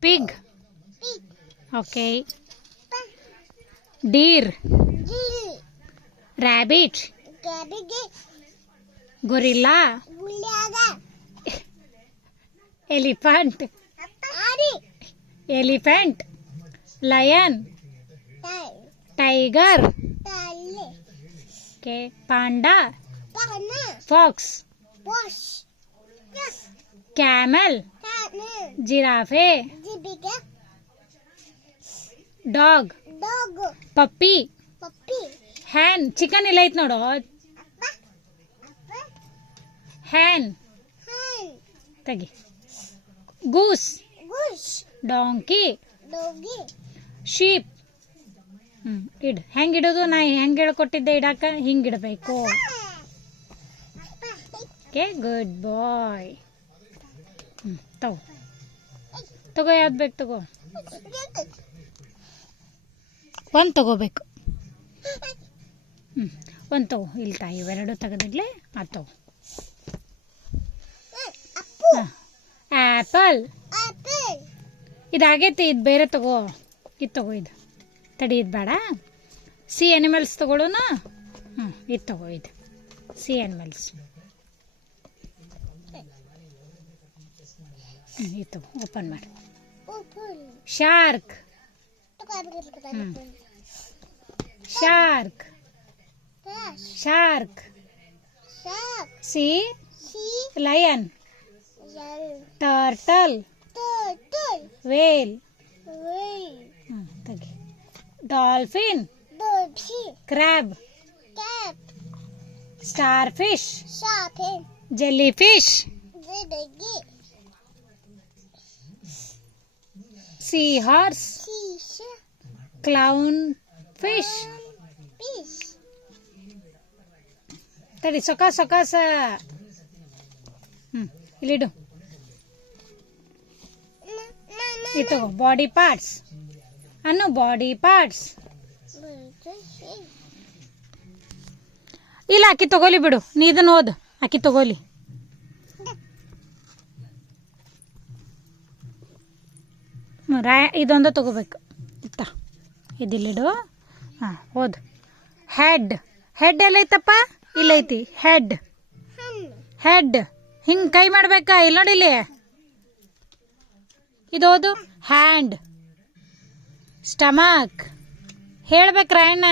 Pig. Pig. Okay. Deer. Deer. Rabbit. Rabbit. Gorilla. Gorilla. Elephant. Elephant. Lion. Tiger. Okay. Panda. Panda. Fox. Fox. Camel. Camel. Giraffe. Jibiga, dog puppy puppy ಹ್ಯಾನ್ chicken ಇಲ್ಲ ಐತ್ ನೋಡು. ಹ್ಯಾನ್ ತಗಿ. Goose goose, donkey doggy, sheep hmm ಇಡ್. ಹೆಂಗ್ ಇಡೋದು? ನಾ ಹೆಂಗ್ ಹೇಳ್ಕೊಟ್ಟಿದ್ದೆ ಇಡಾಕ? ಹಿಂಗ್ ಇಡಬೇಕು. ಓಕೆ ಗುಡ್ ಬಾಯ್ ಹ್ಮ್ ತಗೋ. ತಗೋ ಯಾವ್ದು ಬೇಕು ತಗೋ? ಒಂದು ತಗೋಬೇಕು. ಹ್ಞೂ ಒಂದು ತಗೋ. ಇಲ್ಲಿ ತಾಯಿ ಇವೆರಡು ತೆಗೆದಿಡ್ಲಿ ಅದು ತಗೋ. ಹಾಂ. ಆ್ಯಪಲ್ ಇದು ಇದಾಗೈತಿ ಇದು ಬೇರೆ ತಗೋ. ಇದು ತಗೋ ಇದು. ತಡಿ ಇದು ಬೇಡ. ಸಿ ಅನಿಮಲ್ಸ್ ತಗೊಳ್ಳೋಣ ಹ್ಞೂ ಇದು ತಗೋ ಇದು. ಸಿ ಆ್ಯನಿಮಲ್ಸ್ ಹ್ಞೂ ಇದು ತಗೋ ಓಪನ್ ಮಾಡಿ. Shark shark shark sea lion turtle whale crab crab starfish जेलीफिश zibigi, horse, clown fish, ತಡಿ ಸೊಕ ಸೊಕಾಸ ಹ್ಞೂ ಇಲ್ಲಿಡು ಇದು ತಗೋ ಬಾಡಿ ಪಾರ್ಟ್ಸ್ ಅನ್ನು ಬಾಡಿ ಪಾರ್ಟ್ಸ್ ಇಲ್ಲ ಅಕ್ಕಿ ತಗೋಲಿ ಬಿಡು ನೀ ಇದನ್ನ ಓದು ಅಕ್ಕಿ ತಗೋಲಿ. ರಾ, ಇದೊಂದು ತಗೋಬೇಕು. ಇತ್ತ? ಇದಿಲ್ಲಿಡು. ಹಾಂ, ಓದು. ಹೆಡ್ ಹೆಡ್ ಎಲ್ಲೈತಪ್ಪ? ಇಲ್ಲೈತಿ. ಇಲ್ಲ ಹೆಡ್ ಹೆಡ್ ಹಿಂಗೆ ಕೈ ಮಾಡಬೇಕಾ? ಇಲ್ಲ ನೋಡಿ ಇಲ್ಲಿ. ಇದೋದು ಹ್ಯಾಂಡ್ ಸ್ಟಮಕ್ ಹೇಳ್ಬೇಕು ರಾಯಣ್ಣ